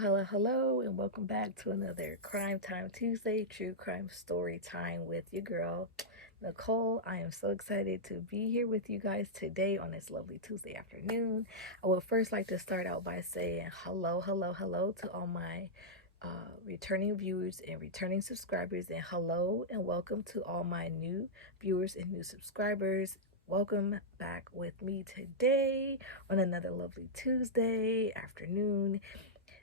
Hello, and welcome back to another Crime Time Tuesday, True Crime Story Time with your girl, Nicole. I am so excited to be here with you guys today on this lovely Tuesday afternoon. I would first like to start out by saying hello to all my returning viewers and returning subscribers, and hello and welcome to all my new viewers and new subscribers. Welcome back with me today on another lovely Tuesday afternoon.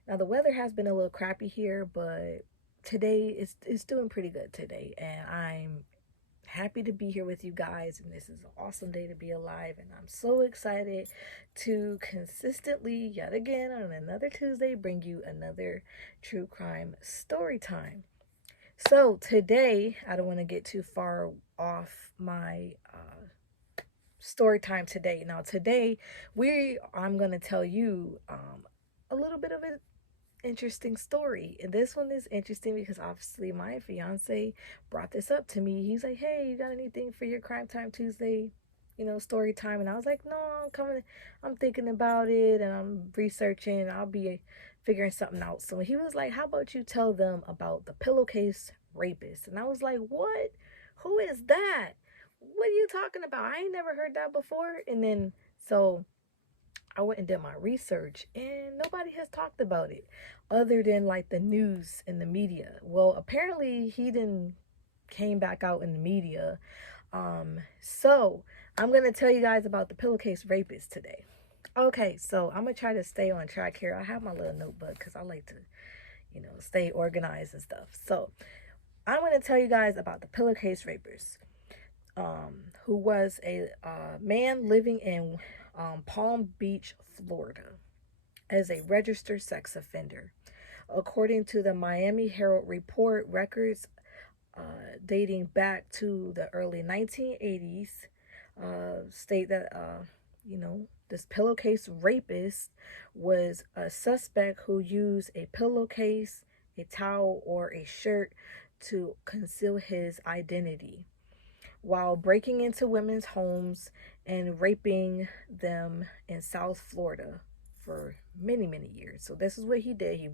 Now the weather has been a little crappy here, but today it's doing pretty good today, and I'm happy to be here with you guys, and this is an awesome day to be alive, and I'm so excited to consistently yet again on another Tuesday bring you another true crime story time. So today, I don't want to get too far off my story time today. Now today I'm going to tell you a little bit of an interesting story, and this one is interesting because obviously my fiance brought this up to me. He's like, hey, you got anything for your Crime Time Tuesday, story time? And I was like, no, I'm thinking about it, and I'm researching, and I'll be figuring something out. So he was like, how about you tell them about the Pillowcase Rapist? And I was like, what? Who is that? What are you talking about? I ain't never heard that before. And then so I went and did my research, and nobody has talked about it other than like the news and the media. Well, apparently he didn't came back out in the media. So I'm gonna tell you guys about the Pillowcase Rapist today. Okay, so I'm gonna try to stay on track here. I have my little notebook because I like to, stay organized and stuff. So I'm gonna tell you guys about the Pillowcase Rapist, who was a man living in Palm Beach, Florida, as a registered sex offender. According to the Miami Herald report, records dating back to the early 1980s state that, this pillowcase rapist was a suspect who used a pillowcase, a towel, or a shirt to conceal his identity while breaking into women's homes and raping them in South Florida for many years. So this is what he did. He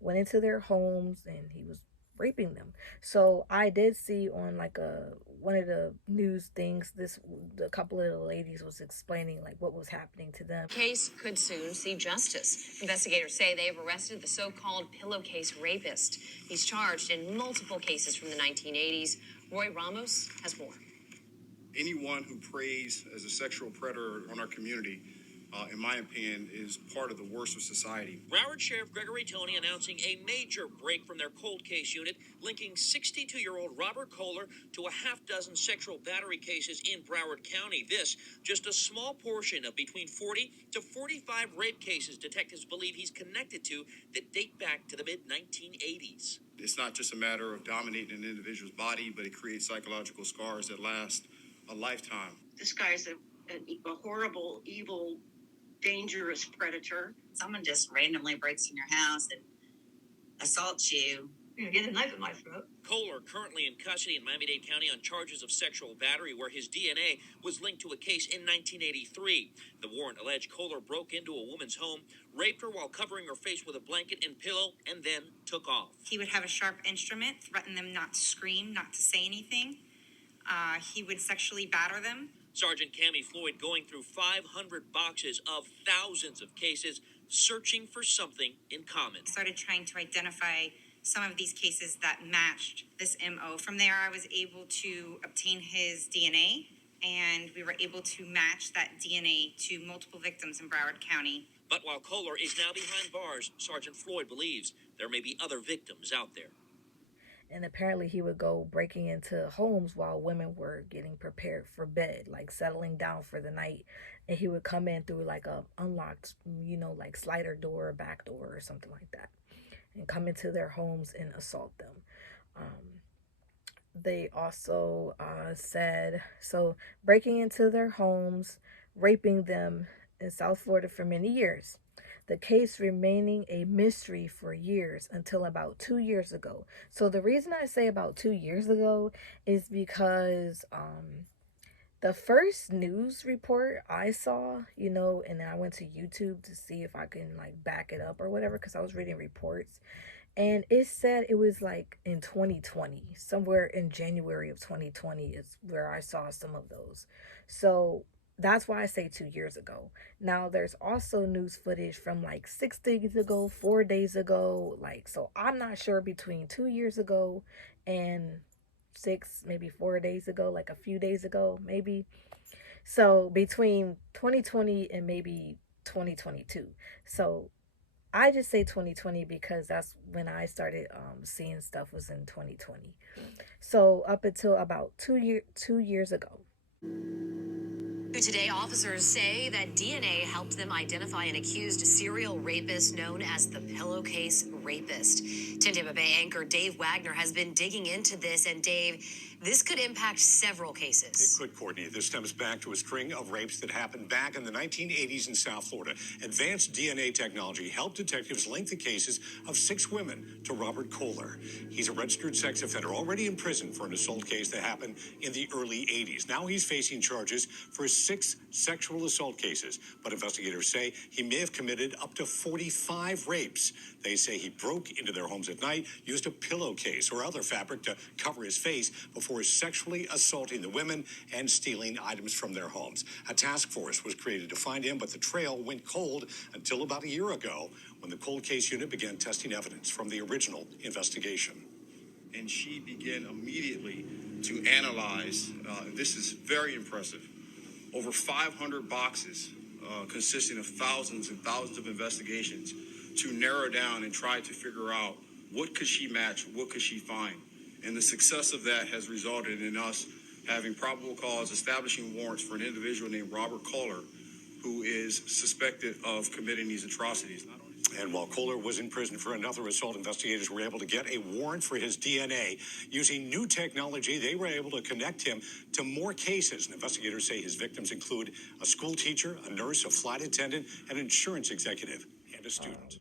went into their homes and he was raping them. So I did see on like one of the news things, a couple of the ladies was explaining like what was happening to them. Case could soon see justice. Investigators say they have arrested the so-called pillowcase rapist. He's charged in multiple cases from the 1980s. Roy Ramos has more. Anyone who preys as a sexual predator on our community, in my opinion, is part of the worst of society. Broward Sheriff Gregory Tony announcing a major break from their cold case unit, linking 62-year-old Robert Kohler to a half dozen sexual battery cases in Broward County. This, just a small portion of between 40 to 45 rape cases detectives believe he's connected to that date back to the mid-1980s. It's not just a matter of dominating an individual's body, but it creates psychological scars that last a lifetime. This guy's a horrible, evil, dangerous predator. Someone just randomly breaks in your house and assaults you. You get a knife in my throat. Kohler currently in custody in Miami-Dade County on charges of sexual battery, where his DNA was linked to a case in 1983. The warrant alleged Kohler broke into a woman's home, raped her while covering her face with a blanket and pillow, and then took off. He would have a sharp instrument, threaten them not to scream, not to say anything. He would sexually batter them. Sergeant Cammie Floyd going through 500 boxes of thousands of cases, searching for something in common. Started trying to identify some of these cases that matched this MO. From there, I was able to obtain his DNA, and we were able to match that DNA to multiple victims in Broward County. But while Kohler is now behind bars, Sergeant Floyd believes there may be other victims out there. And apparently he would go breaking into homes while women were getting prepared for bed, like settling down for the night. And he would come in through like a unlocked, like slider door or back door or something like that, and come into their homes and assault them. They also said, so breaking into their homes, raping them in South Florida for many years. The case remaining a mystery for years until about 2 years ago. So the reason I say about 2 years ago is because the first news report I saw, you know, and then I went to YouTube to see if I can like back it up or whatever, because I was reading reports, and it said it was like in 2020, somewhere in January of 2020 is where I saw some of those. So that's why I say 2 years ago. Now there's also news footage from like 6 days ago, 4 days ago, like, so I'm not sure between 2 years ago and six, maybe 4 days ago, like a few days ago, maybe. So between 2020 and maybe 2022. So I just say 2020 because that's when I started seeing stuff was in 2020. So up until about 2 years ago. Today, officers say that DNA helped them identify an accused serial rapist known as the Pillowcase Rapist. 10 Tampa Bay anchor Dave Wagner has been digging into this, and Dave, this could impact several cases. It could, Courtney. This stems back to a string of rapes that happened back in the 1980s in South Florida. Advanced DNA technology helped detectives link the cases of 6 women to Robert Kohler. He's a registered sex offender already in prison for an assault case that happened in the early 80s. Now he's facing charges for 6 sexual assault cases, but investigators say he may have committed up to 45 rapes. They say he broke into their homes at night, used a pillowcase or other fabric to cover his face before sexually assaulting the women and stealing items from their homes. A task force was created to find him, but the trail went cold until about a year ago when the cold case unit began testing evidence from the original investigation. And she began immediately to analyze, this is very impressive, over 500 boxes consisting of thousands and thousands of investigations to narrow down and try to figure out what could she match, what could she find. And the success of that has resulted in us having probable cause, establishing warrants for an individual named Robert Kohler, who is suspected of committing these atrocities. And while Kohler was in prison for another assault, investigators were able to get a warrant for his DNA. Using new technology, they were able to connect him to more cases. And investigators say his victims include a school teacher, a nurse, a flight attendant, an insurance executive, and a student.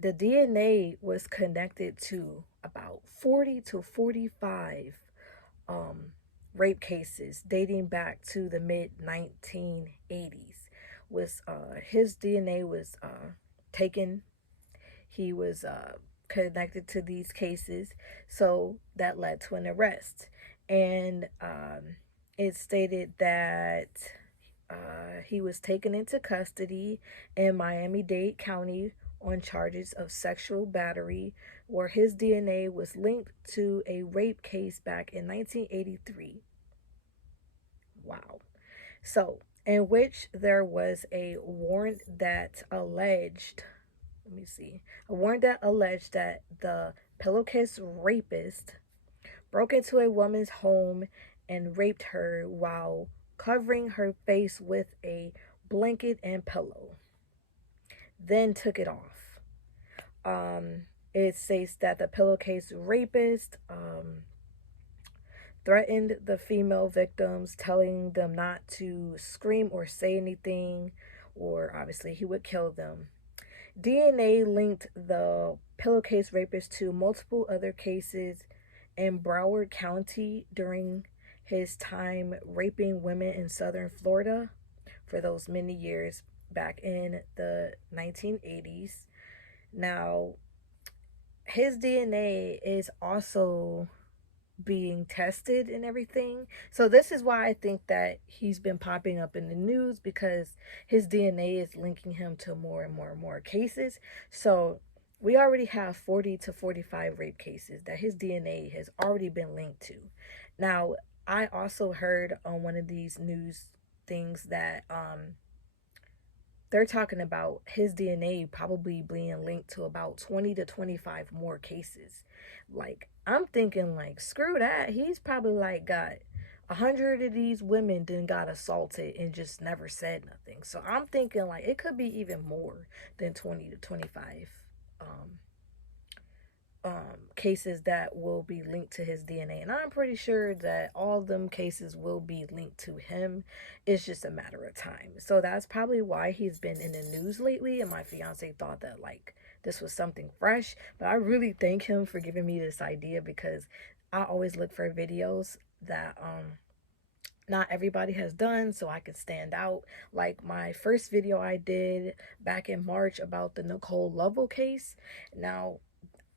The DNA was connected to about 40 to 45 rape cases dating back to the mid 1980s. His DNA was taken. He was connected to these cases, so that led to an arrest. And it stated that he was taken into custody in Miami-Dade County on charges of sexual battery, where his DNA was linked to a rape case back in 1983. Wow. So, in which there was a warrant that alleged, a warrant that alleged that the Pillowcase Rapist broke into a woman's home and raped her while covering her face with a blanket and pillow, then took it off. It states that the Pillowcase Rapist threatened the female victims, telling them not to scream or say anything, or obviously he would kill them. DNA linked the Pillowcase Rapist to multiple other cases in Broward County during his time raping women in southern Florida for those many years back in the 1980s. Now, his DNA is also being tested and everything. So this is why I think that he's been popping up in the news, because his DNA is linking him to more and more and more cases. So we already have 40 to 45 rape cases that his DNA has already been linked to. Now, I also heard on one of these news things that they're talking about his DNA probably being linked to about 20 to 25 more cases. Like, I'm thinking, like, screw that. He's probably like got 100 of these women then got assaulted and just never said nothing. So I'm thinking like it could be even more than 20 to 25 cases that will be linked to his DNA. And I'm pretty sure that all of them cases will be linked to him. It's just a matter of time. So that's probably why he's been in the news lately. And my fiance thought that like this was something fresh. But I really thank him for giving me this idea, because I always look for videos that not everybody has done, so I can stand out. Like my first video I did back in March about the Nicole Lovell case. Now,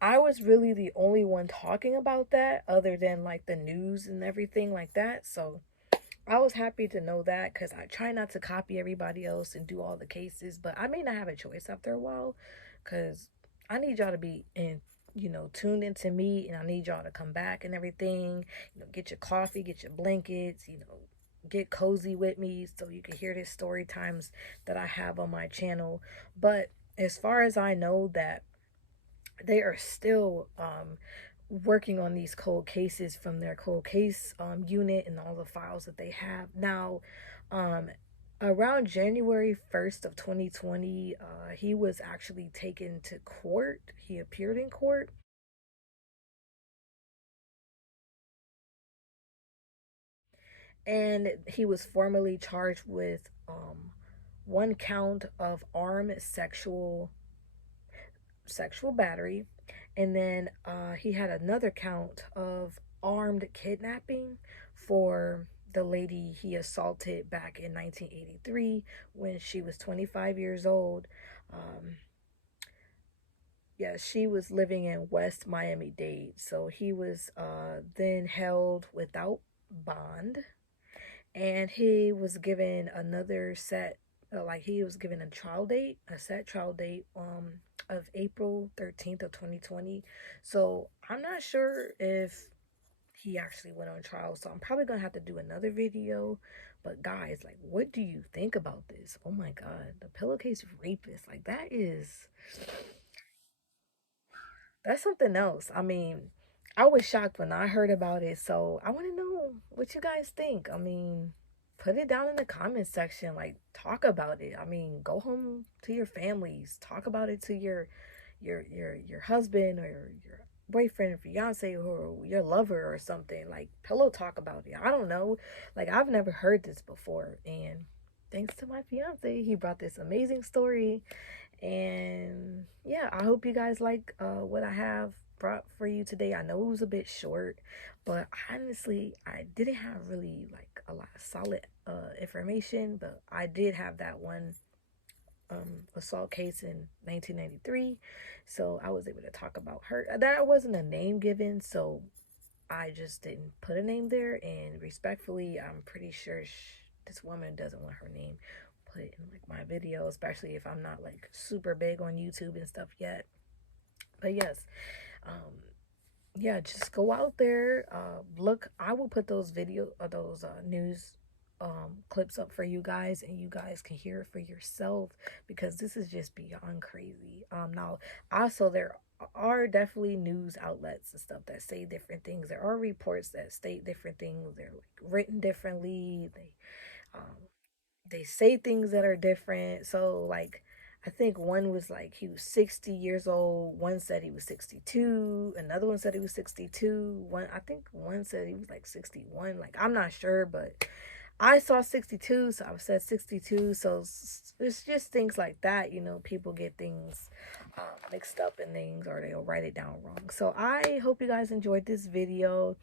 I was really the only one talking about that other than like the news and everything like that. So I was happy to know that, because I try not to copy everybody else and do all the cases, but I may not have a choice after a while, because I need y'all to be in, tuned into me, and I need y'all to come back and everything. Get your coffee, get your blankets, get cozy with me so you can hear the story times that I have on my channel. But as far as I know, that they are still working on these cold cases from their cold case unit and all the files that they have now. um, Around January 1st of 2020, he was actually taken to court. He appeared in court, and he was formally charged with one count of armed sexual battery, and then he had another count of armed kidnapping for the lady he assaulted back in 1983 when she was 25 years old. Um, yeah, she was living in West Miami-Dade. So he was then held without bond, and he was given another set, like he was given a set trial date of April 13th of 2020. So I'm not sure if he actually went on trial, so I'm probably gonna have to do another video. But guys, like, what do you think about this? Oh my god, the pillowcase rapist, like, that's something else. I mean, I was shocked when I heard about it, so I want to know what you guys think. I mean, put it down in the comments section. Like, talk about it. I mean, go home to your families. Talk about it to your husband or your boyfriend, fiance, or your lover or something. Like, pillow talk about it. I don't know. Like, I've never heard this before, and thanks to my fiance, he brought this amazing story. And yeah, I hope you guys like what I have brought for you today. I know it was a bit short, but honestly, I didn't have really like a lot of solid information, but I did have that one assault case in 1993, so I was able to talk about her. There wasn't a name given, so I just didn't put a name there, and respectfully, I'm pretty sure this woman doesn't want her name put in like my video, especially if I'm not like super big on YouTube and stuff yet. But yes, um, yeah, just go out there. Look, I will put those those news clips up for you guys, and you guys can hear it for yourself, because this is just beyond crazy. Now, also, there are definitely news outlets and stuff that say different things. There are reports that state different things. They're like written differently. Um, they say things that are different. So like, I think one was like he was 60 years old. One said he was 62. Another one said he was 62. I think one said he was like 61. Like, I'm not sure, but I saw 62, so I said 62. So it's just things like that. People get things mixed up in things, or they'll write it down wrong. So I hope you guys enjoyed this video.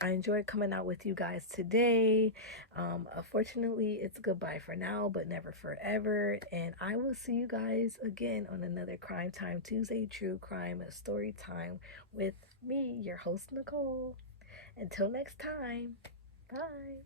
I enjoyed coming out with you guys today. Unfortunately, it's goodbye for now, but never forever. And I will see you guys again on another Crime Time Tuesday, True Crime Story Time with me, your host, Nicole. Until next time, bye.